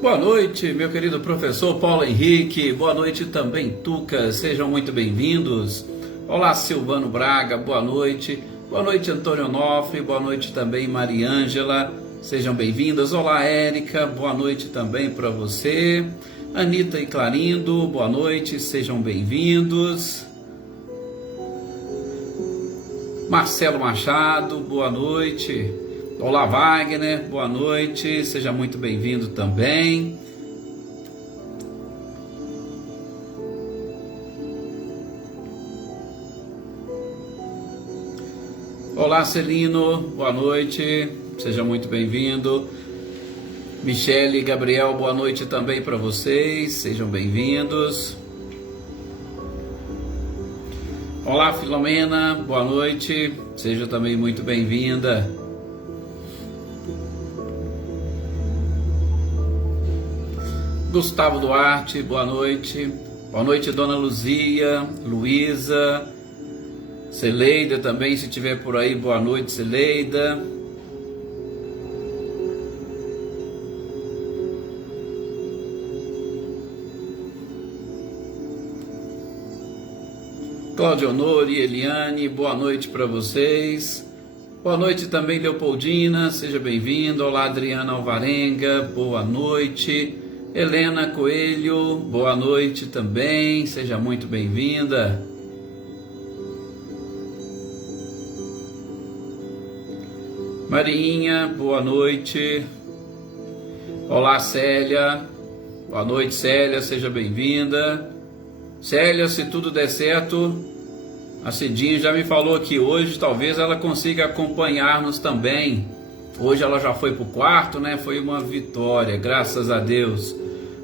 Boa noite, meu querido professor Paulo Henrique. Boa noite também, Tuca. Sejam muito bem-vindos. Olá, Silvano Braga. Boa noite. Boa noite, Antônio Onofre. Boa noite também, Mariângela. Sejam bem-vindas. Olá, Érica. Boa noite também para você. Anitta e Clarindo. Boa noite. Sejam bem-vindos. Marcelo Machado. Boa noite. Olá, Wagner, boa noite, seja muito bem-vindo também. Olá, Celino, boa noite, seja muito bem-vindo. Michele e Gabriel, boa noite também para vocês, sejam bem-vindos. Olá, Filomena, boa noite, seja também muito bem-vinda. Gustavo Duarte, boa noite. Boa noite, Dona Luzia, Luísa, Celeida também, se estiver por aí, boa noite, Celeida. Cláudio Honor e Eliane, boa noite para vocês. Boa noite também, Leopoldina, seja bem-vindo. Olá, Adriana Alvarenga, boa noite. Helena Coelho, boa noite também, seja muito bem-vinda. Marinha, boa noite. Olá, Célia, boa noite, Célia, seja bem-vinda. Célia, se tudo der certo, a Cidinha já me falou aqui hoje, talvez ela consiga acompanhar-nos também. Hoje ela já foi para o quarto, né? Foi uma vitória, graças a Deus.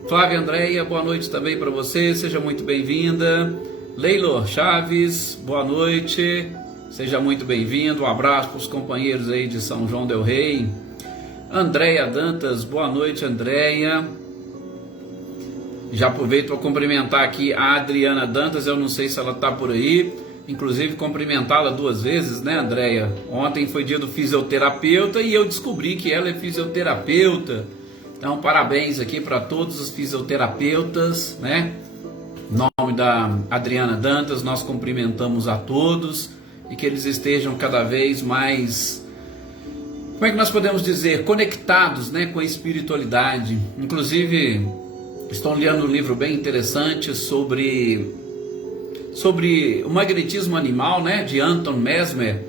Flávia Andréia, boa noite também para você, seja muito bem-vinda. Leilor Chaves, boa noite, seja muito bem-vindo. Um abraço para os companheiros aí de São João del Rei. Andréia Dantas, boa noite, Andréia. Já aproveito para cumprimentar aqui a Adriana Dantas, eu não sei se ela está por aí. Inclusive cumprimentá-la 2 vezes, né, Andréia? Ontem foi dia do fisioterapeuta e eu descobri que ela é fisioterapeuta. Então, parabéns aqui para todos os fisioterapeutas, né? Em nome da Adriana Dantas, nós cumprimentamos a todos e que eles estejam cada vez mais, como é que nós podemos dizer, conectados, né, com a espiritualidade. Inclusive, estou lendo um livro bem interessante sobre o magnetismo animal, né, de Anton Mesmer,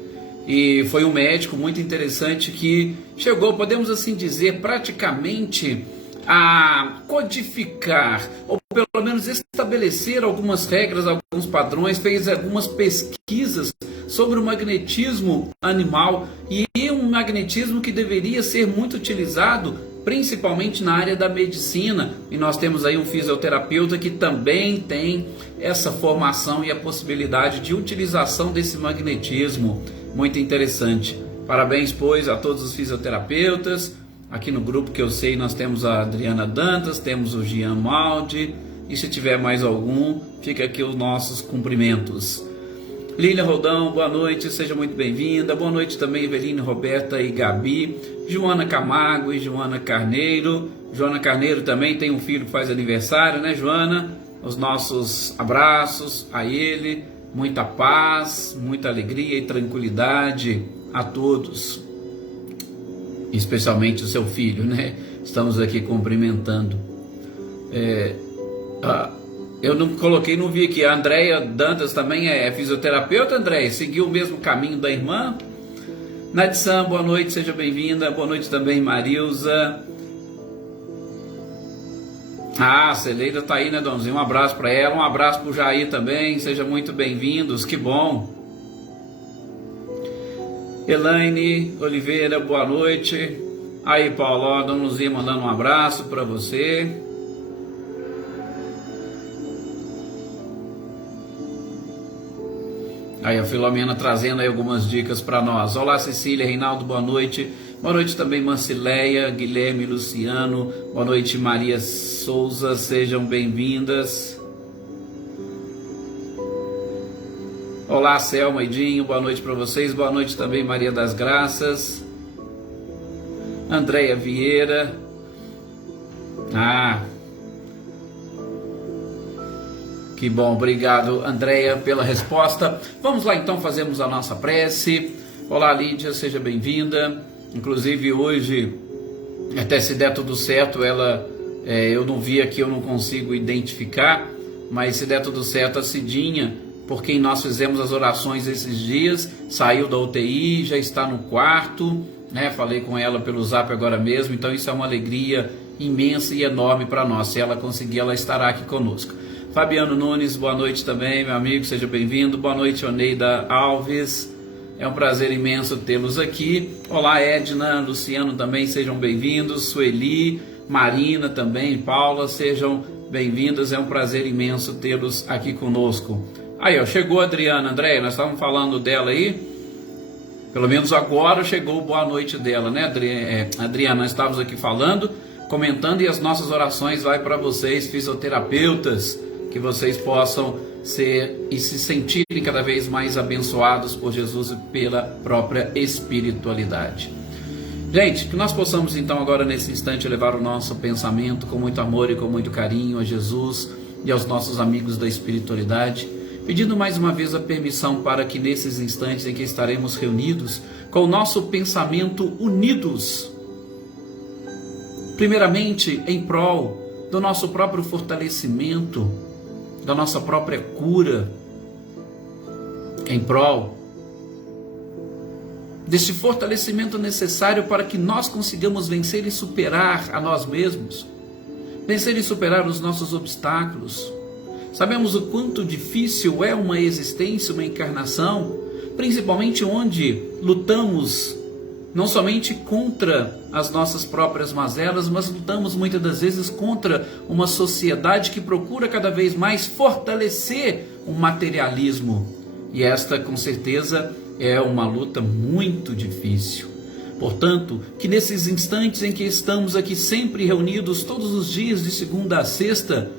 e foi um médico muito interessante que chegou, podemos assim dizer, praticamente a codificar, ou pelo menos estabelecer algumas regras, alguns padrões, fez algumas pesquisas sobre o magnetismo animal, e um magnetismo que deveria ser muito utilizado principalmente na área da medicina, e nós temos aí um fisioterapeuta que também tem essa formação e a possibilidade de utilização desse magnetismo, muito interessante. Parabéns, pois, a todos os fisioterapeutas. Aqui no grupo que eu sei nós temos a Adriana Dantas, temos o Gian Maldi, e se tiver mais algum, fica aqui os nossos cumprimentos. Lília Rodão, boa noite, seja muito bem-vinda. Boa noite também, Eveline, Roberta e Gabi. Joana Camargo e Joana Carneiro. Joana Carneiro também tem um filho que faz aniversário, né, Joana? Os nossos abraços a ele, muita paz, muita alegria e tranquilidade a todos. Especialmente o seu filho, né? Estamos aqui cumprimentando. Eu não coloquei, não vi aqui. A Andréia Dantas também é fisioterapeuta, Andréia? Seguiu o mesmo caminho da irmã? Nadsan, boa noite, seja bem-vinda. Boa noite também, Marilza. Ah, a Celeida tá aí, né, Donzinho? Um abraço para ela, um abraço pro Jair também. Sejam muito bem-vindos, que bom. Elaine Oliveira, boa noite. Aí, Paulo, Dona Luzia mandando um abraço para você. Aí a Filomena trazendo aí algumas dicas para nós. Olá, Cecília, Reinaldo, boa noite. Boa noite também, Mancileia, Guilherme, Luciano. Boa noite, Maria Souza, sejam bem-vindas. Olá, Selma e Dinho, boa noite para vocês. Boa noite também, Maria das Graças. Andréia Vieira. Ah, que bom, obrigado, Andréia, pela resposta. Vamos lá então, fazemos a nossa prece. Olá, Lídia, seja bem-vinda. Inclusive hoje, até se der tudo certo, eu não vi aqui, eu não consigo identificar, mas se der tudo certo, a Cidinha, por quem nós fizemos as orações esses dias, saiu da UTI, já está no quarto, né? Falei com ela pelo Zap agora mesmo, então isso é uma alegria imensa e enorme para nós. Se ela conseguir, ela estará aqui conosco. Fabiano Nunes, boa noite também, meu amigo, seja bem-vindo. Boa noite, Oneida Alves, é um prazer imenso tê-los aqui. Olá, Edna, Luciano também, sejam bem-vindos. Sueli, Marina também, Paula, sejam bem-vindas, é um prazer imenso tê-los aqui conosco. Aí, ó, chegou a Adriana, Andréia, nós estávamos falando dela aí, pelo menos agora chegou boa noite dela, né, Adriana, nós estávamos aqui falando, comentando, e as nossas orações vai para vocês, fisioterapeutas, que vocês possam ser e se sentirem cada vez mais abençoados por Jesus e pela própria espiritualidade. Gente, que nós possamos então agora nesse instante levar o nosso pensamento com muito amor e com muito carinho a Jesus e aos nossos amigos da espiritualidade, pedindo mais uma vez a permissão para que nesses instantes em que estaremos reunidos, com o nosso pensamento unidos, primeiramente em prol do nosso próprio fortalecimento, da nossa própria cura, em prol desse fortalecimento necessário para que nós consigamos vencer e superar a nós mesmos, vencer e superar os nossos obstáculos. Sabemos o quanto difícil é uma existência, uma encarnação, principalmente onde lutamos não somente contra as nossas próprias mazelas, mas lutamos muitas das vezes contra uma sociedade que procura cada vez mais fortalecer o materialismo. E esta, com certeza, é uma luta muito difícil. Portanto, que nesses instantes em que estamos aqui sempre reunidos todos os dias de segunda a sexta,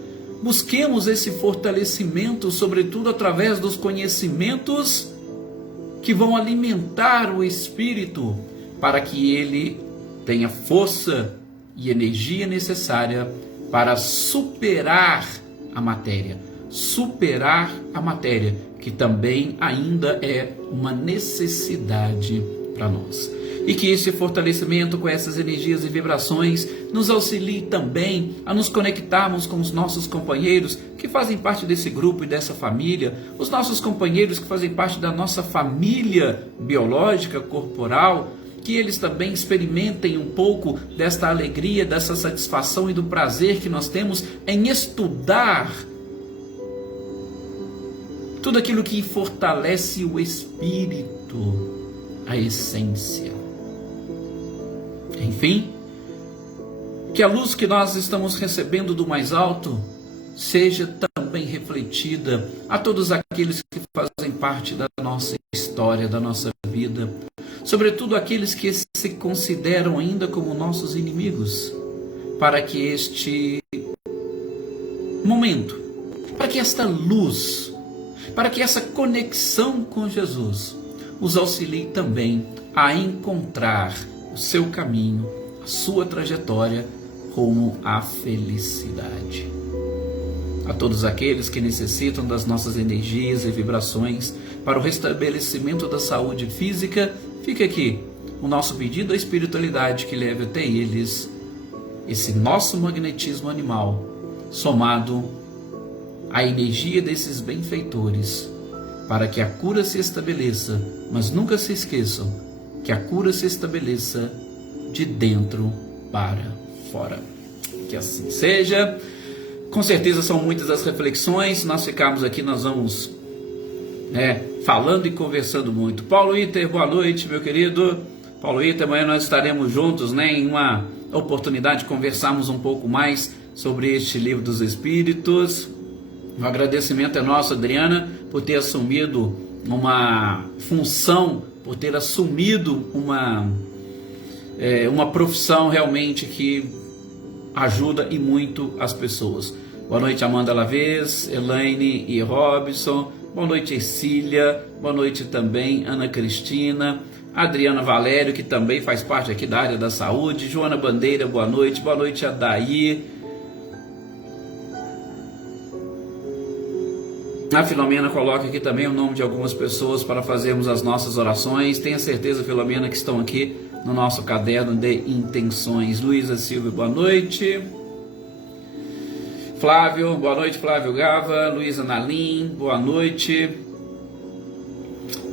busquemos esse fortalecimento, sobretudo através dos conhecimentos que vão alimentar o espírito, para que ele tenha força e energia necessária para superar a matéria, que também ainda é uma necessidade para nós. E que esse fortalecimento com essas energias e vibrações nos auxilie também a nos conectarmos com os nossos companheiros que fazem parte desse grupo e dessa família, os nossos companheiros que fazem parte da nossa família biológica, corporal, que eles também experimentem um pouco desta alegria, dessa satisfação e do prazer que nós temos em estudar tudo aquilo que fortalece o espírito, a essência. Enfim, que a luz que nós estamos recebendo do mais alto seja também refletida a todos aqueles que fazem parte da nossa história, da nossa vida, sobretudo aqueles que se consideram ainda como nossos inimigos, para que este momento, para que esta luz, para que essa conexão com Jesus os auxilie também a encontrar o seu caminho, a sua trajetória rumo à felicidade. A todos aqueles que necessitam das nossas energias e vibrações para o restabelecimento da saúde física, fica aqui o nosso pedido à espiritualidade que leve até eles esse nosso magnetismo animal, somado à energia desses benfeitores, para que a cura se estabeleça, mas nunca se esqueçam que a cura se estabeleça de dentro para fora. Que assim seja. Com certeza são muitas as reflexões, nós ficamos aqui, nós vamos falando e conversando muito. Paulo Iter, boa noite, meu querido. Paulo Iter, amanhã nós estaremos juntos, em uma oportunidade de conversarmos um pouco mais sobre este livro dos Espíritos. O agradecimento é nosso, Adriana, por ter assumido uma função, por ter assumido uma profissão realmente que ajuda e muito as pessoas. Boa noite, Amanda Lavez, Elaine e Robson. Boa noite, Ercília. Boa noite também, Ana Cristina. Adriana Valério, que também faz parte aqui da área da saúde. Joana Bandeira, boa noite. Boa noite, Adair. A Filomena coloca aqui também o nome de algumas pessoas para fazermos as nossas orações. Tenha certeza, Filomena, que estão aqui no nosso caderno de intenções. Luísa Silva, boa noite. Flávio, boa noite, Flávio Gava. Luísa Nalim, boa noite.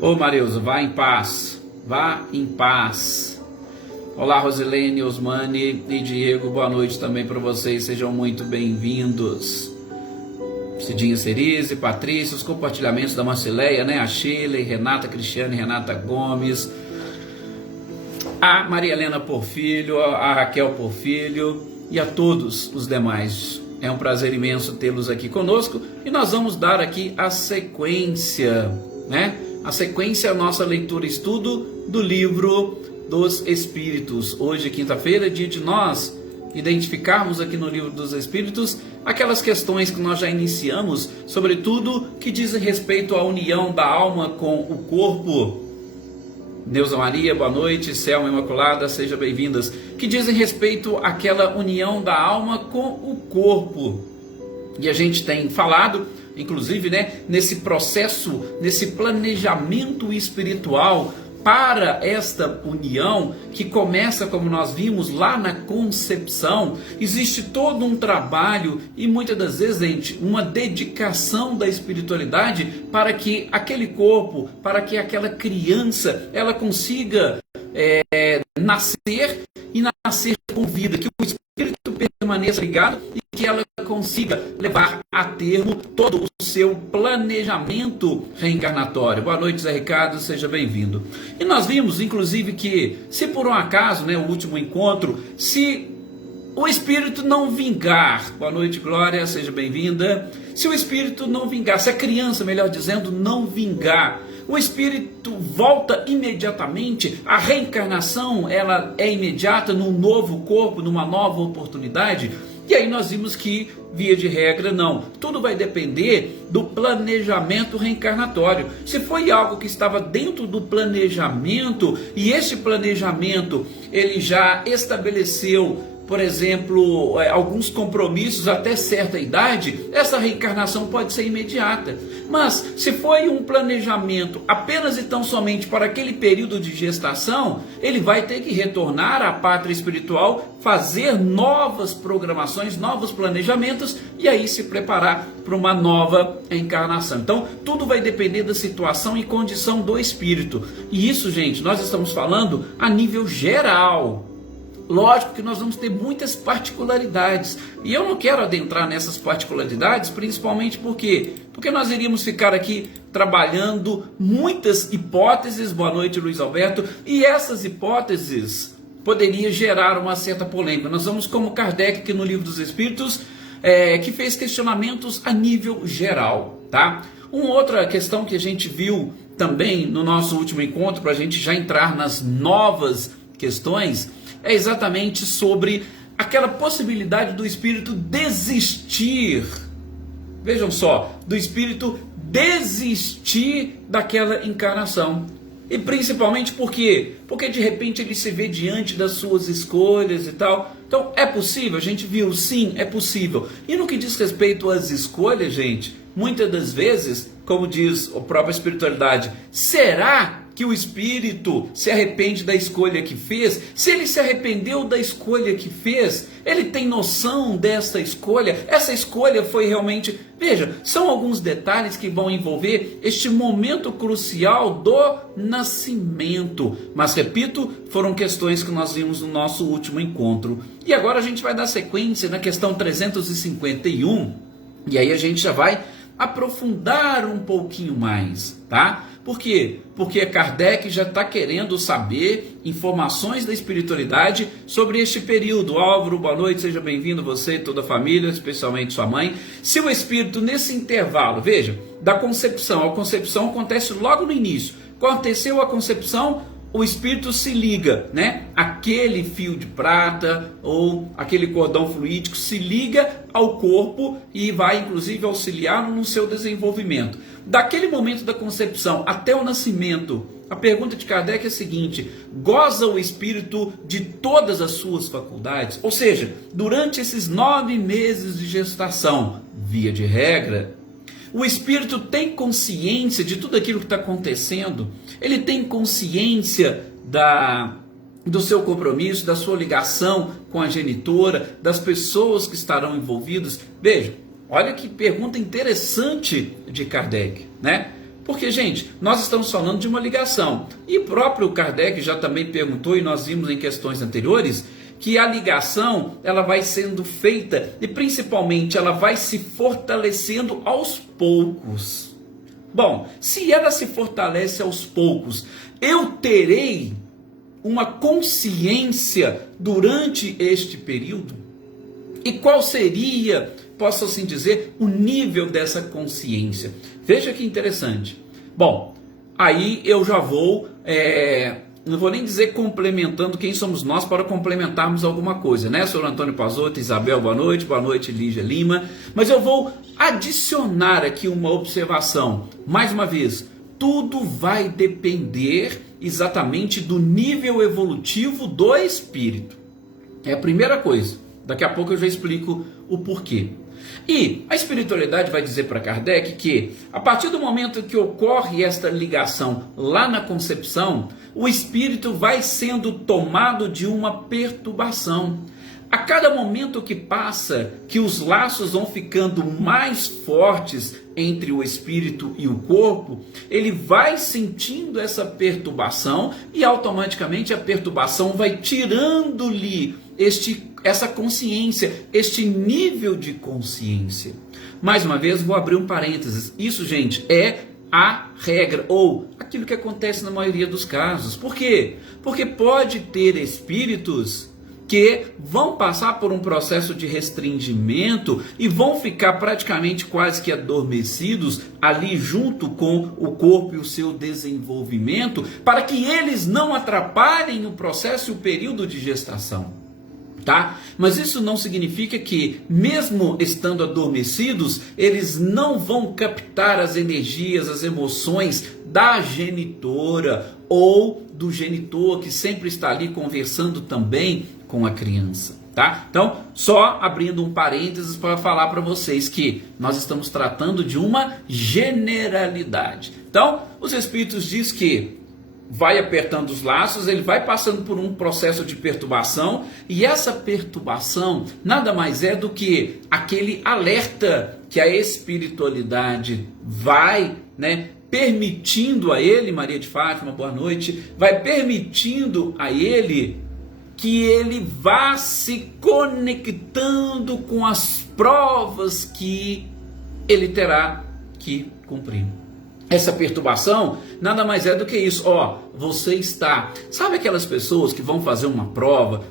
Ô Marilza, vá em paz, vá em paz. Olá, Rosilene, Osmane e Diego, boa noite também para vocês, sejam muito bem-vindos. Cidinha Cerise, Patrícia, os compartilhamentos da Marcileia, né? A Sheila, Renata Cristiane, Renata Gomes, a Maria Helena Porfilho, a Raquel Porfilho e a todos os demais. É um prazer imenso tê-los aqui conosco e nós vamos dar aqui a sequência, né? A sequência é a nossa leitura e estudo do livro dos Espíritos. Hoje, quinta-feira, é dia de nós identificarmos aqui no livro dos Espíritos aquelas questões que nós já iniciamos, sobretudo que dizem respeito à união da alma com o corpo. Neuza Maria, boa noite. Selma Imaculada, sejam bem-vindas. Que dizem respeito àquela união da alma com o corpo. E a gente tem falado, inclusive, né, nesse processo, nesse planejamento espiritual para esta união, que começa, como nós vimos, lá na concepção. Existe todo um trabalho e muitas das vezes, gente, uma dedicação da espiritualidade para que aquele corpo, para que aquela criança, ela consiga nascer e nascer com vida, que o espírito permaneça ligado e que ela consiga levar a termo todo o seu planejamento reencarnatório. Boa noite, Zé Ricardo, seja bem-vindo. E nós vimos, inclusive, que se por um acaso, né, o último encontro, se o espírito não vingar, boa noite, Glória, seja bem-vinda. Se o espírito não vingar, se a criança, melhor dizendo, não vingar, o espírito volta imediatamente, a reencarnação ela é imediata num novo corpo, numa nova oportunidade. E aí nós vimos que, via de regra, não. Tudo vai depender do planejamento reencarnatório. Se foi algo que estava dentro do planejamento, e esse planejamento ele já estabeleceu, por exemplo, alguns compromissos até certa idade, essa reencarnação pode ser imediata. Mas se foi um planejamento apenas e tão somente para aquele período de gestação, ele vai ter que retornar à pátria espiritual, fazer novas programações, novos planejamentos e aí se preparar para uma nova encarnação. Então, tudo vai depender da situação e condição do espírito. E isso, gente, nós estamos falando a nível geral. Lógico que nós vamos ter muitas particularidades, e eu não quero adentrar nessas particularidades, principalmente porque nós iríamos ficar aqui trabalhando muitas hipóteses, boa noite Luiz Alberto, e essas hipóteses poderiam gerar uma certa polêmica. Nós vamos como Kardec aqui no Livro dos Espíritos, que fez questionamentos a nível geral, tá? Uma outra questão que a gente viu também no nosso último encontro, para a gente já entrar nas novas questões, é exatamente sobre aquela possibilidade do espírito desistir. Vejam só, do espírito desistir daquela encarnação. E principalmente por quê? Porque de repente ele se vê diante das suas escolhas e tal. Então é possível? A gente viu, sim, é possível. E no que diz respeito às escolhas, gente, muitas das vezes, como diz a própria espiritualidade, será que o espírito se arrepende da escolha que fez? Se ele se arrependeu da escolha que fez, ele tem noção dessa escolha? Essa escolha foi realmente... Veja, são alguns detalhes que vão envolver este momento crucial do nascimento. Mas, repito, foram questões que nós vimos no nosso último encontro. E agora a gente vai dar sequência na questão 351. E aí a gente já vai aprofundar um pouquinho mais, tá? Por quê? Porque Kardec já está querendo saber informações da espiritualidade sobre este período. Álvaro, boa noite, seja bem-vindo, você e toda a família, especialmente sua mãe. Se o espírito, nesse intervalo, veja, da concepção, a concepção acontece logo no início. Aconteceu a concepção, o espírito se liga, né? Aquele fio de prata ou aquele cordão fluídico se liga ao corpo e vai inclusive auxiliar no seu desenvolvimento. Daquele momento da concepção até o nascimento, a pergunta de Kardec é a seguinte: goza o espírito de todas as suas faculdades? Ou seja, durante esses 9 meses de gestação, via de regra, O espírito tem consciência de tudo aquilo que está acontecendo, ele tem consciência do seu compromisso, da sua ligação com a genitora, das pessoas que estarão envolvidas. Veja, olha que pergunta interessante de Kardec, né? Porque, gente, nós estamos falando de uma ligação. E o próprio Kardec já também perguntou, e nós vimos em questões anteriores, que a ligação ela vai sendo feita e principalmente ela vai se fortalecendo aos poucos. Bom, se ela se fortalece aos poucos, eu terei uma consciência durante este período? E qual seria, posso assim dizer, o nível dessa consciência? Veja que interessante. Bom, aí eu já vou, não vou nem dizer complementando quem somos nós para complementarmos alguma coisa, né? Sr. Antônio Pazotto, Isabel, boa noite, Lígia Lima. Mas eu vou adicionar aqui uma observação. Mais uma vez, tudo vai depender exatamente do nível evolutivo do espírito. É a primeira coisa. Daqui a pouco eu já explico o porquê. E a espiritualidade vai dizer para Kardec que, a partir do momento que ocorre esta ligação lá na concepção, o espírito vai sendo tomado de uma perturbação. A cada momento que passa, que os laços vão ficando mais fortes entre o espírito e o corpo, ele vai sentindo essa perturbação e automaticamente a perturbação vai tirando-lhe essa consciência, este nível de consciência. Mais uma vez, vou abrir um parênteses. Isso, gente, é a regra, ou aquilo que acontece na maioria dos casos. Por quê? Porque pode ter espíritos que vão passar por um processo de restringimento e vão ficar praticamente quase que adormecidos ali junto com o corpo e o seu desenvolvimento, para que eles não atrapalhem o processo e o período de gestação. Tá? Mas isso não significa que, mesmo estando adormecidos, eles não vão captar as energias, as emoções da genitora ou do genitor que sempre está ali conversando também com a criança. Tá? Então, só abrindo um parênteses para falar para vocês que nós estamos tratando de uma generalidade. Então, os espíritos dizem que vai apertando os laços, ele vai passando por um processo de perturbação, e essa perturbação nada mais é do que aquele alerta que a espiritualidade vai, permitindo a ele, Maria de Fátima, boa noite, vai permitindo a ele que ele vá se conectando com as provas que ele terá que cumprir. Essa perturbação nada mais é do que isso. Você está... Sabe aquelas pessoas que vão fazer uma prova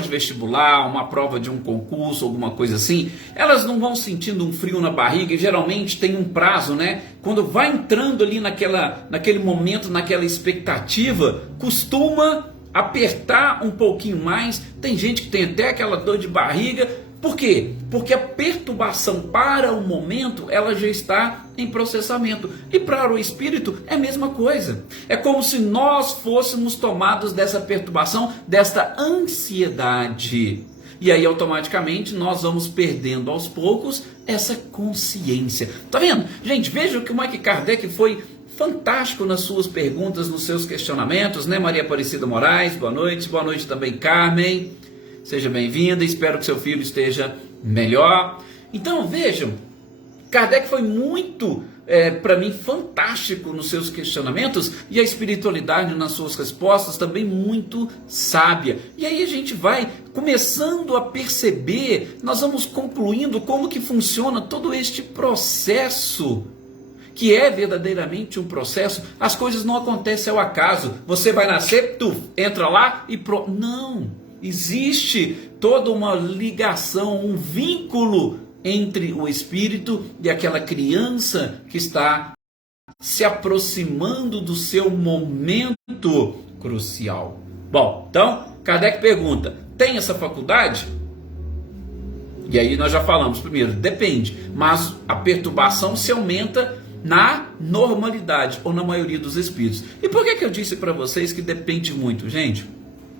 de vestibular, uma prova de um concurso, alguma coisa assim? Elas não vão sentindo um frio na barriga e geralmente tem um prazo, né? Quando vai entrando ali naquele momento, naquela expectativa, costuma apertar um pouquinho mais. Tem gente que tem até aquela dor de barriga. Por quê? Porque a perturbação para o momento, ela já está em processamento. E para o espírito é a mesma coisa. É como se nós fôssemos tomados dessa perturbação, desta ansiedade. E aí automaticamente nós vamos perdendo aos poucos essa consciência. Tá vendo? Gente, veja como é que Kardec foi fantástico nas suas perguntas, nos seus questionamentos, né? Maria Aparecida Moraes, boa noite também Carmen. Seja bem-vinda, espero que seu filho esteja melhor. Então, vejam, Kardec foi muito, para mim, fantástico nos seus questionamentos, e a espiritualidade nas suas respostas também muito sábia. E aí a gente vai começando a perceber, nós vamos concluindo como que funciona todo este processo, que é verdadeiramente um processo. As coisas não acontecem ao acaso. Você vai nascer, entra lá e pronto. Não. Existe toda uma ligação, um vínculo entre o espírito e aquela criança que está se aproximando do seu momento crucial. Bom, então, Kardec pergunta, tem essa faculdade? E aí nós já falamos, primeiro, depende, mas a perturbação se aumenta na normalidade, ou na maioria dos espíritos. E por que eu disse para vocês que depende muito, gente?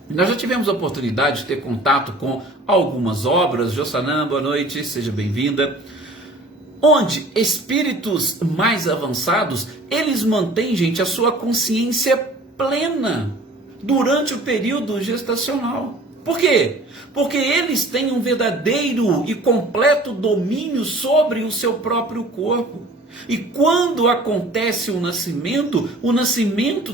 Nós já tivemos a oportunidade de ter contato com algumas obras. Jossanã, boa noite, seja bem-vinda. onde espíritos mais avançados, eles mantêm, gente, a sua consciência plena durante o período gestacional. Por quê? Porque eles têm um verdadeiro e completo domínio sobre o seu próprio corpo. E quando acontece o nascimento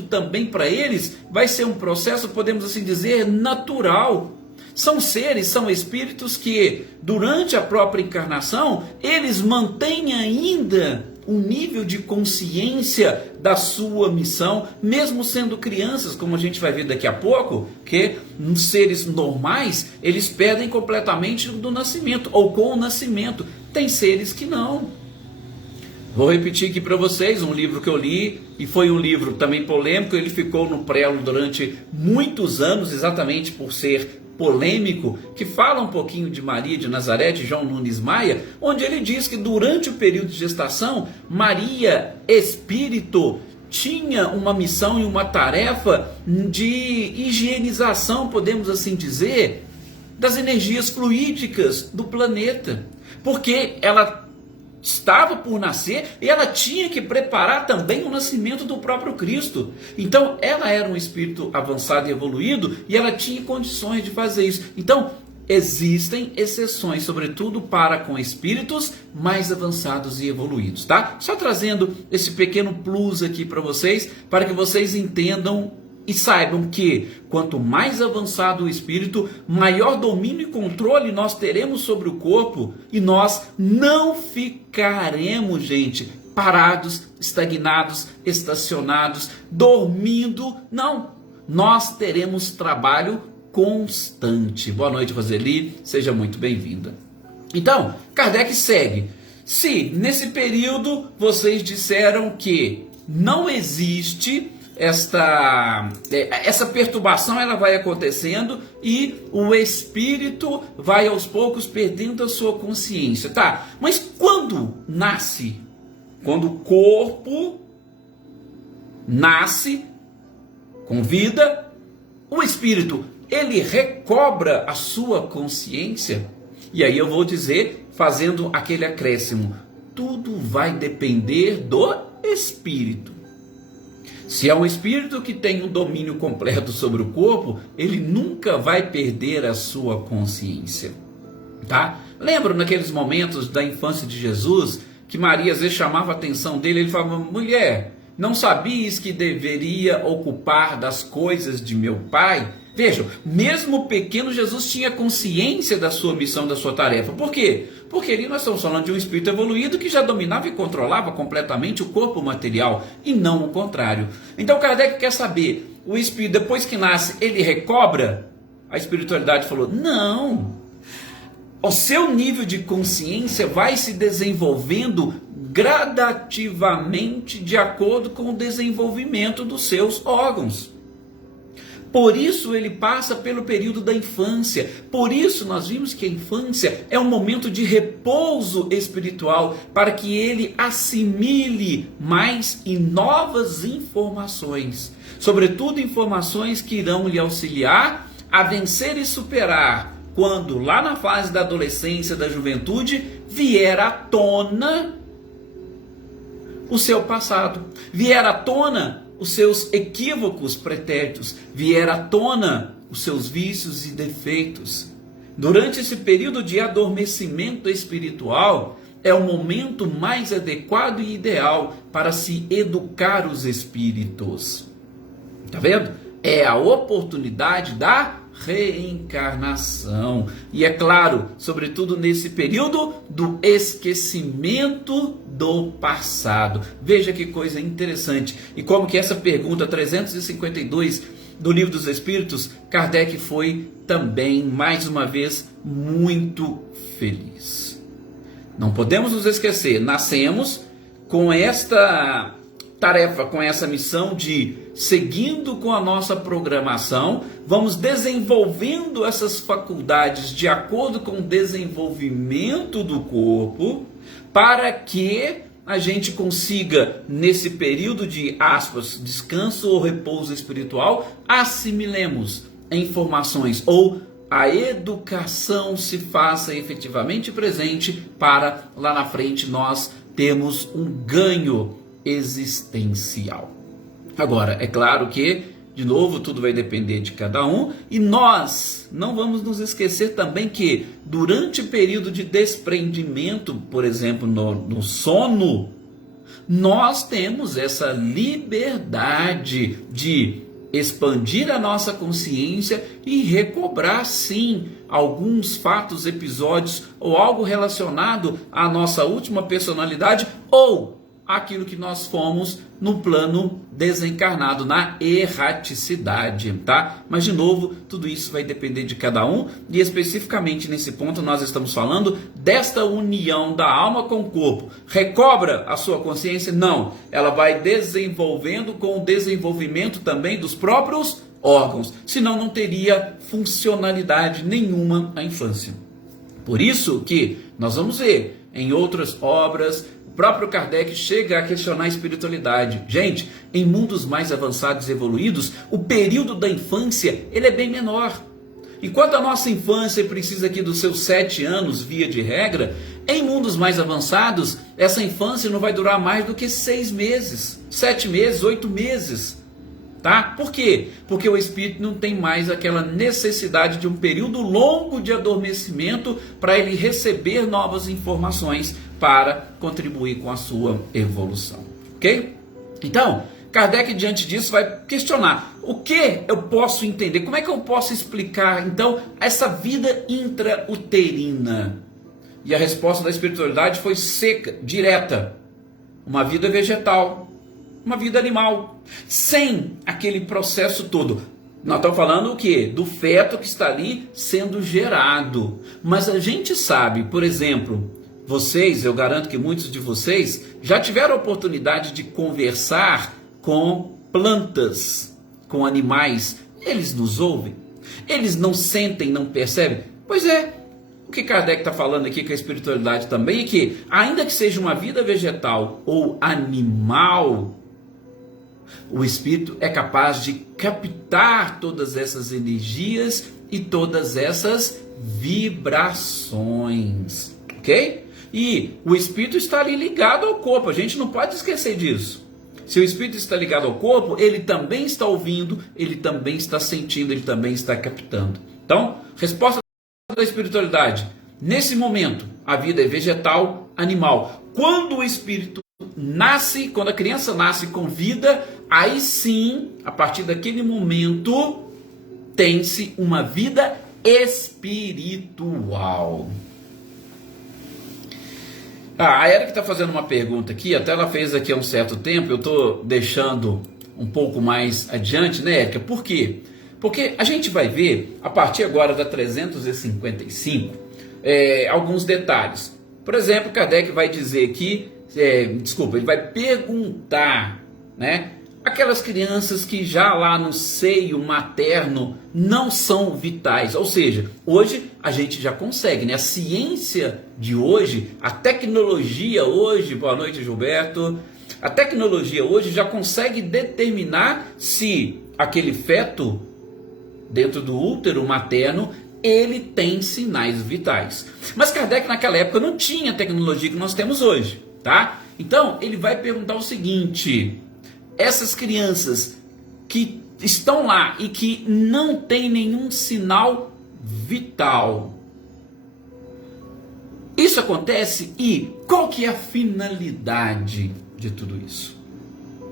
também para eles vai ser um processo, podemos assim dizer, natural. São seres, são espíritos que durante a própria encarnação, eles mantêm ainda um nível de consciência da sua missão, mesmo sendo crianças, como a gente vai ver daqui a pouco, que nos seres normais, eles perdem completamente do nascimento, ou com o nascimento. Tem seres que não. Vou repetir aqui para vocês um livro que eu li, e foi um livro também polêmico, ele ficou no prelo durante muitos anos, exatamente por ser polêmico, que fala um pouquinho de Maria de Nazaré, de João Nunes Maia, onde ele diz que durante o período de gestação, Maria, espírito, tinha uma missão e uma tarefa de higienização, podemos assim dizer, das energias fluídicas do planeta, porque ela estava por nascer e ela tinha que preparar também o nascimento do próprio Cristo. Então ela era um espírito avançado e evoluído e ela tinha condições de fazer isso. Então existem exceções, sobretudo para com espíritos mais avançados e evoluídos, tá? Só trazendo esse pequeno plus aqui para vocês, para que vocês entendam e saibam que quanto mais avançado o espírito, maior domínio e controle nós teremos sobre o corpo, e nós não ficaremos, gente, parados, estagnados, estacionados, dormindo. Não, nós teremos trabalho constante. Boa noite, Roseli, seja muito bem-vinda. Então, Kardec segue. Se nesse período vocês disseram que não existe essa perturbação, ela vai acontecendo e o espírito vai aos poucos perdendo a sua consciência, tá? Mas quando nasce, quando o corpo nasce com vida, o espírito, ele recobra a sua consciência. E aí eu vou dizer, fazendo aquele acréscimo, tudo vai depender do espírito. Se é um espírito que tem um domínio completo sobre o corpo, ele nunca vai perder a sua consciência, tá? Lembra naqueles momentos da infância de Jesus, que Maria às vezes chamava a atenção dele, ele falava: mulher, não sabias que deveria ocupar das coisas de meu pai? Vejam, mesmo pequeno, Jesus tinha consciência da sua missão, da sua tarefa. Por quê? Porque ali nós estamos falando de um espírito evoluído que já dominava e controlava completamente o corpo material, e não o contrário. Então Kardec quer saber, o espírito depois que nasce, ele recobra? A espiritualidade falou: não. O seu nível de consciência vai se desenvolvendo gradativamente de acordo com o desenvolvimento dos seus órgãos. Por isso ele passa pelo período da infância. Por isso nós vimos que a infância é um momento de repouso espiritual, para que ele assimile mais e novas informações, sobretudo informações que irão lhe auxiliar a vencer e superar quando lá na fase da adolescência, da juventude, vier à tona o seu passado, vier à tona os seus equívocos pretéritos, vier à tona os seus vícios e defeitos. Durante esse período de adormecimento espiritual, é o momento mais adequado e ideal para se educar os espíritos. Tá vendo? É a oportunidade da reencarnação. E é claro, sobretudo nesse período do esquecimento do passado. Veja que coisa interessante. E como que essa pergunta 352 do Livro dos Espíritos, Kardec foi também, mais uma vez, muito feliz. Não podemos nos esquecer, nascemos com esta tarefa, com essa missão de, seguindo com a nossa programação, vamos desenvolvendo essas faculdades de acordo com o desenvolvimento do corpo, para que a gente consiga, nesse período de, aspas, descanso ou repouso espiritual, assimilemos informações ou a educação se faça efetivamente presente para lá na frente nós termos um ganho existencial. Agora, é claro que, de novo, tudo vai depender de cada um, e nós não vamos nos esquecer também que durante o período de desprendimento, por exemplo, no sono, nós temos essa liberdade de expandir a nossa consciência e recobrar, sim, alguns fatos, episódios ou algo relacionado à nossa última personalidade ou aquilo que nós fomos no plano desencarnado, na erraticidade, tá? Mas, de novo, tudo isso vai depender de cada um, e especificamente nesse ponto nós estamos falando desta união da alma com o corpo. Recobra a sua consciência? Não. Ela vai desenvolvendo com o desenvolvimento também dos próprios órgãos, senão não teria funcionalidade nenhuma a infância. Por isso que nós vamos ver em outras obras, o próprio Kardec chega a questionar a espiritualidade. Gente, em mundos mais avançados e evoluídos, o período da infância ele é bem menor. Enquanto a nossa infância precisa aqui dos seus 7 anos, via de regra, em mundos mais avançados, essa infância não vai durar mais do que 6 meses, 7 meses, 8 meses. Tá? Por quê? Porque o espírito não tem mais aquela necessidade de um período longo de adormecimento para ele receber novas informações para contribuir com a sua evolução. Ok? Então, Kardec, diante disso, vai questionar o que eu posso entender, como é que eu posso explicar, então, essa vida intrauterina? E a resposta da espiritualidade foi seca, direta. Uma vida vegetal, uma vida animal, sem aquele processo todo. Nós estamos falando o quê? Do feto que está ali sendo gerado. Mas a gente sabe, por exemplo, vocês, eu garanto que muitos de vocês já tiveram a oportunidade de conversar com plantas, com animais. Eles nos ouvem? Eles não sentem, não percebem? Pois é. O que Kardec está falando aqui com a espiritualidade também é que, ainda que seja uma vida vegetal ou animal, o espírito é capaz de captar todas essas energias e todas essas vibrações, ok? E o espírito está ali ligado ao corpo, a gente não pode esquecer disso. Se o espírito está ligado ao corpo, ele também está ouvindo, ele também está sentindo, ele também está captando. Então, resposta da espiritualidade: nesse momento, a vida é vegetal, animal. Quando o espírito nasce, quando a criança nasce com vida, aí sim, a partir daquele momento, tem-se uma vida espiritual. A Érica está fazendo uma pergunta aqui, até ela fez aqui há um certo tempo, eu estou deixando um pouco mais adiante, né, Érica? Por quê? Porque a gente vai ver, a partir agora da 355, alguns detalhes. Por exemplo, Kardec vai dizer que, ele vai perguntar, né, aquelas crianças que já lá no seio materno não são vitais, ou seja, hoje a gente já consegue, né? A ciência de hoje, a tecnologia hoje, boa noite Gilberto, a tecnologia hoje já consegue determinar se aquele feto dentro do útero materno ele tem sinais vitais. Mas Kardec naquela época não tinha a tecnologia que nós temos hoje, tá? Então ele vai perguntar o seguinte: essas crianças que estão lá e que não têm nenhum sinal vital, isso acontece e qual que é a finalidade de tudo isso?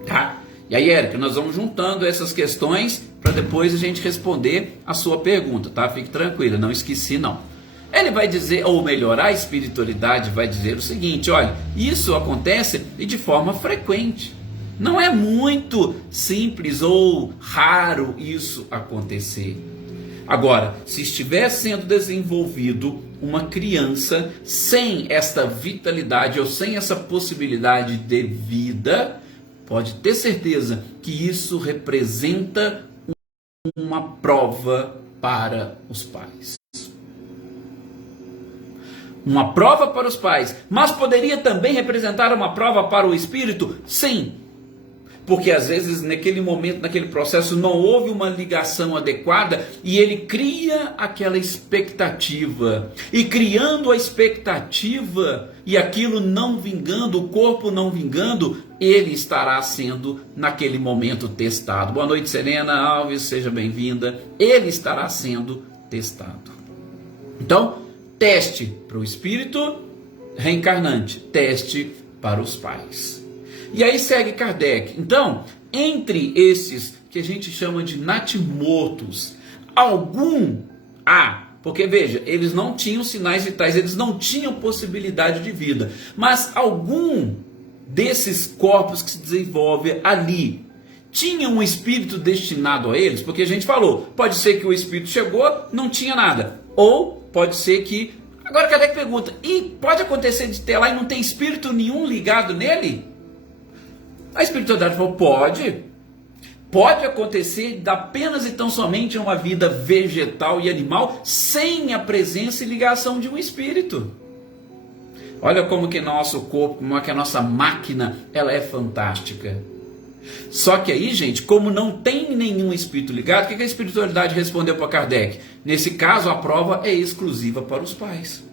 Tá? E aí, Érica, nós vamos juntando essas questões para depois a gente responder a sua pergunta, tá? Fique tranquila, não esqueci não. Ele vai dizer, ou melhor, a espiritualidade vai dizer o seguinte: olha, isso acontece e de forma frequente. Não é muito simples ou raro isso acontecer. Agora, se estiver sendo desenvolvido uma criança sem esta vitalidade ou sem essa possibilidade de vida, pode ter certeza que isso representa uma prova para os pais. Uma prova para os pais, mas poderia também representar uma prova para o espírito? Sim. porque às vezes naquele momento, naquele processo, não houve uma ligação adequada e ele cria aquela expectativa. E criando a expectativa e aquilo não vingando, o corpo não vingando, ele estará sendo naquele momento testado. Boa noite, Serena Alves, seja bem-vinda. Ele estará sendo testado. Então, teste para o espírito reencarnante, teste para os pais. E aí segue Kardec. Então, entre esses que a gente chama de natimortos, algum há, porque veja, eles não tinham sinais vitais, eles não tinham possibilidade de vida, mas algum desses corpos que se desenvolve ali tinha um espírito destinado a eles, porque a gente falou, pode ser que o espírito chegou, não tinha nada, ou pode ser que, agora Kardec pergunta, e pode acontecer de ter lá e não tem espírito nenhum ligado nele? A espiritualidade falou, pode acontecer apenas e tão somente uma vida vegetal e animal, sem a presença e ligação de um espírito. Olha como que nosso corpo, como que a nossa máquina, ela é fantástica. Só que aí, gente, como não tem nenhum espírito ligado, o que a espiritualidade respondeu para Kardec? Nesse caso, a prova é exclusiva para os pais.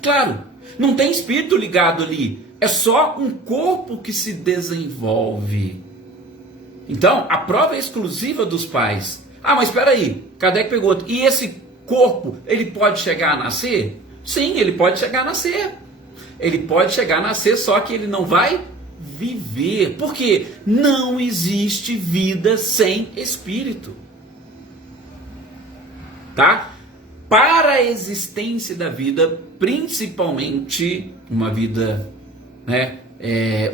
Claro, não tem espírito ligado ali, é só um corpo que se desenvolve. Então, a prova é exclusiva dos pais. Ah, mas espera aí, Kardec pergunta, e esse corpo, ele pode chegar a nascer? Sim, ele pode chegar a nascer. Ele pode chegar a nascer, só que ele não vai viver. Porque não existe vida sem espírito. Tá? Para a existência da vida, principalmente uma vida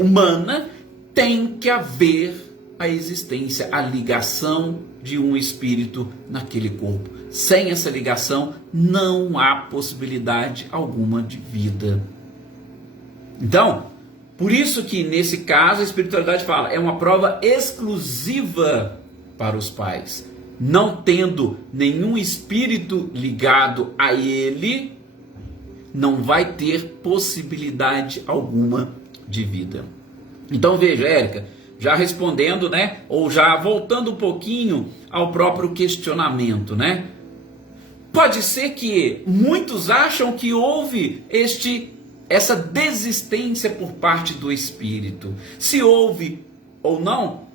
humana, tem que haver a existência, a ligação de um espírito naquele corpo. Sem essa ligação, não há possibilidade alguma de vida. Então, por isso que nesse caso a espiritualidade fala, é uma prova exclusiva para os pais. Não tendo nenhum espírito ligado a ele, não vai ter possibilidade alguma de vida. Então veja, Érica, já respondendo, ou já voltando um pouquinho ao próprio questionamento, pode ser que muitos acham que houve essa desistência por parte do espírito. Se houve ou não,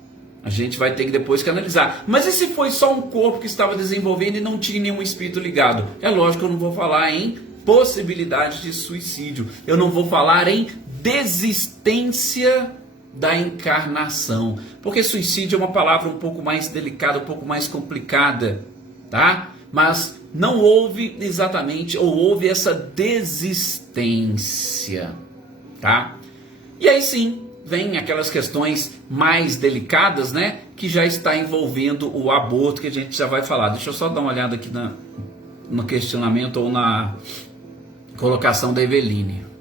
a gente vai ter que depois analisar. Mas e se foi só um corpo que estava desenvolvendo e não tinha nenhum espírito ligado? É lógico que eu não vou falar em possibilidade de suicídio. Eu não vou falar em desistência da encarnação. Porque suicídio é uma palavra um pouco mais delicada, um pouco mais complicada, tá? Mas não houve exatamente, ou houve essa desistência, tá? E aí sim, vem aquelas questões mais delicadas, que já está envolvendo o aborto, que a gente já vai falar. Deixa eu só dar uma olhada aqui no questionamento ou na colocação da Eveline.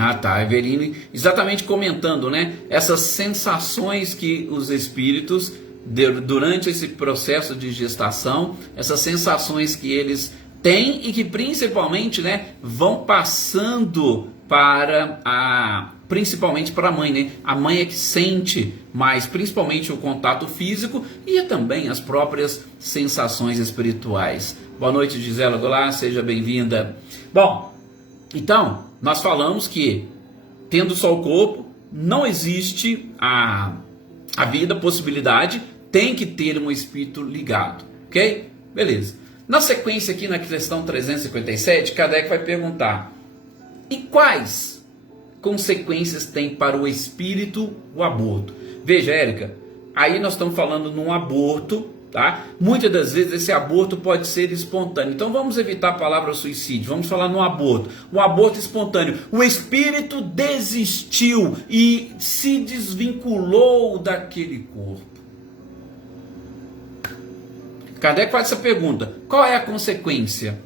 Ah, tá, Eveline, exatamente comentando, essas sensações que os espíritos, durante esse processo de gestação, essas sensações que eles têm e que principalmente, vão passando principalmente para a mãe, A mãe é que sente mais, principalmente o contato físico e também as próprias sensações espirituais. Boa noite, Gisela Goulart, seja bem-vinda. Bom, então, nós falamos que, tendo só o corpo, não existe a vida, a possibilidade, tem que ter um espírito ligado, ok? Beleza. Na sequência aqui, na questão 357, Kardec vai perguntar, e quais consequências tem para o espírito o aborto? Veja, Érica, aí nós estamos falando num aborto, tá? Muitas das vezes esse aborto pode ser espontâneo. Então vamos evitar a palavra suicídio, vamos falar no aborto. Um aborto espontâneo. O espírito desistiu e se desvinculou daquele corpo. Kardec faz essa pergunta: qual é a consequência?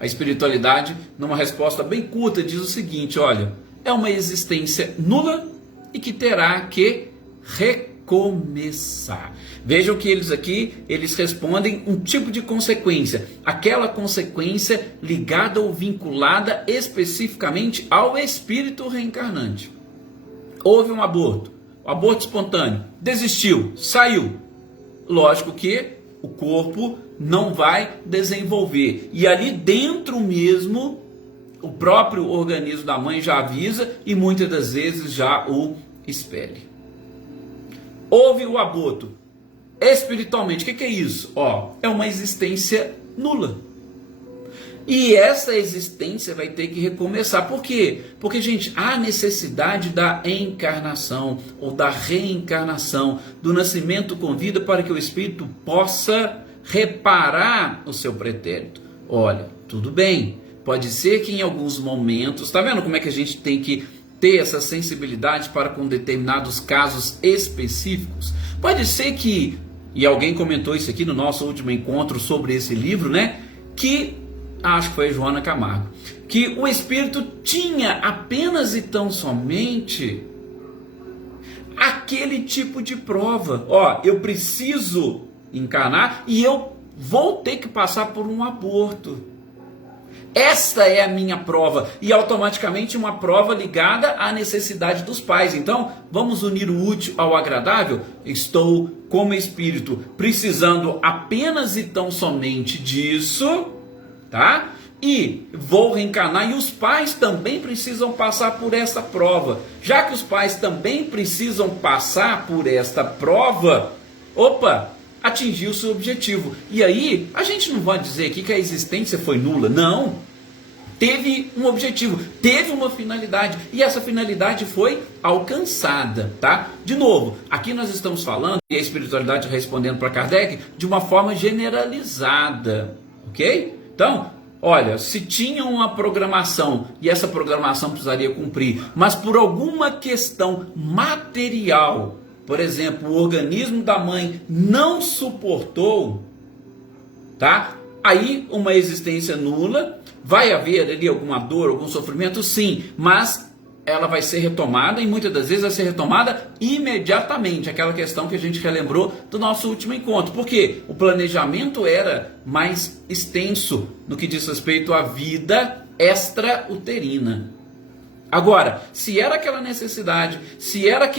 A espiritualidade, numa resposta bem curta, diz o seguinte: olha, é uma existência nula e que terá que recomeçar. Vejam que eles respondem um tipo de consequência, aquela consequência ligada ou vinculada especificamente ao espírito reencarnante. Houve um aborto espontâneo, desistiu, saiu. Lógico que o corpo não vai desenvolver, e ali dentro mesmo o próprio organismo da mãe já avisa e muitas das vezes já o expele. Houve o aborto espiritualmente, o que é isso? É uma existência nula. E essa existência vai ter que recomeçar. Por quê? Porque, gente, há necessidade da encarnação ou da reencarnação, do nascimento com vida, para que o espírito possa reparar o seu pretérito. Olha, tudo bem, pode ser que em alguns momentos, tá vendo como é que a gente tem que ter essa sensibilidade para com determinados casos específicos? Pode ser que, e alguém comentou isso aqui no nosso último encontro sobre esse livro, né? Que acho que foi a Joana Camargo, que o espírito tinha apenas e tão somente aquele tipo de prova. Eu preciso encarnar e eu vou ter que passar por um aborto. Esta é a minha prova, e automaticamente uma prova ligada à necessidade dos pais. Então, vamos unir o útil ao agradável? Estou, como espírito, precisando apenas e tão somente disso, tá? E vou reencarnar, e os pais também precisam passar por essa prova. Já que os pais também precisam passar por esta prova, atingiu o seu objetivo. E aí, a gente não vai dizer aqui que a existência foi nula, não. Teve um objetivo, teve uma finalidade, e essa finalidade foi alcançada, tá? De novo, aqui nós estamos falando, e a espiritualidade respondendo para Kardec, de uma forma generalizada, ok? Então, olha, se tinha uma programação, e essa programação precisaria cumprir, mas por alguma questão material, por exemplo, o organismo da mãe não suportou, tá? Aí uma existência nula, vai haver ali alguma dor, algum sofrimento, sim, mas ela vai ser retomada, e muitas das vezes vai ser retomada imediatamente, aquela questão que a gente relembrou do nosso último encontro, porque o planejamento era mais extenso no que diz respeito à vida extrauterina. Agora, se era aquela necessidade, se era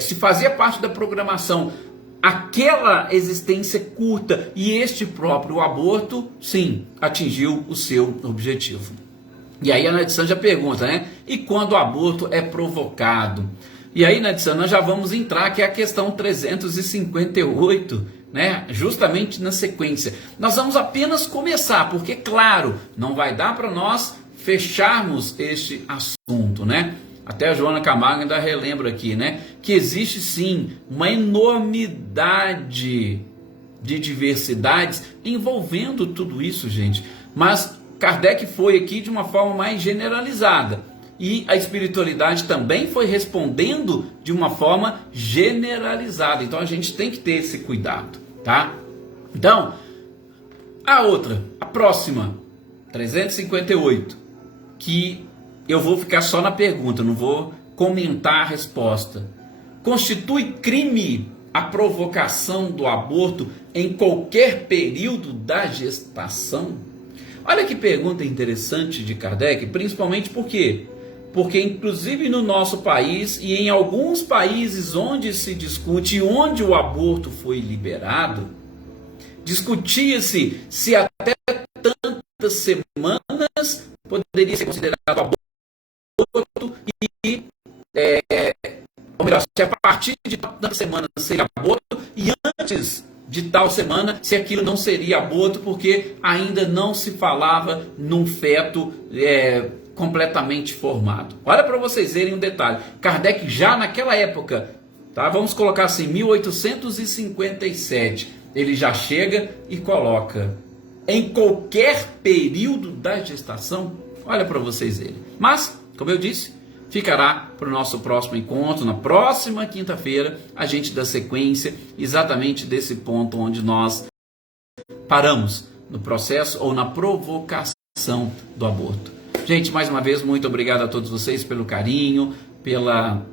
se fazia parte da programação aquela existência curta, e este próprio aborto, sim, atingiu o seu objetivo. E aí a Nadisan já pergunta, né? E quando o aborto é provocado? E aí, Nadisan, nós já vamos entrar, que é a questão 358, né? Justamente na sequência. Nós vamos apenas começar, porque, claro, não vai dar para nós fecharmos este assunto, né? Até a Joana Camargo ainda relembra aqui, né? Que existe sim uma enormidade de diversidades envolvendo tudo isso, gente. Mas Kardec foi aqui de uma forma mais generalizada. E a espiritualidade também foi respondendo de uma forma generalizada. Então a gente tem que ter esse cuidado, tá? Então, a próxima, 358, que eu vou ficar só na pergunta, não vou comentar a resposta. Constitui crime a provocação do aborto em qualquer período da gestação? Olha que pergunta interessante de Kardec, principalmente por quê? Porque inclusive no nosso país e em alguns países onde se discute, onde o aborto foi liberado, discutia-se se até tantas semanas poderia ser considerado aborto, e se a partir de tantas semanas seria aborto, e antes de tal semana se aquilo não seria aborto, porque ainda não se falava num feto completamente formado. Olha para vocês verem um detalhe, Kardec já naquela época, tá? Vamos colocar assim, 1857, ele já chega e coloca em qualquer período da gestação. Olha para vocês verem. Mas, como eu disse, ficará para o nosso próximo encontro, na próxima quinta-feira, a gente dá sequência exatamente desse ponto onde nós paramos no processo ou na provocação do aborto. Gente, mais uma vez, muito obrigado a todos vocês pelo carinho, pela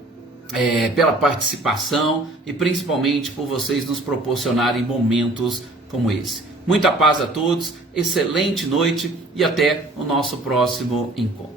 pela participação e principalmente por vocês nos proporcionarem momentos como esse. Muita paz a todos, excelente noite e até o nosso próximo encontro.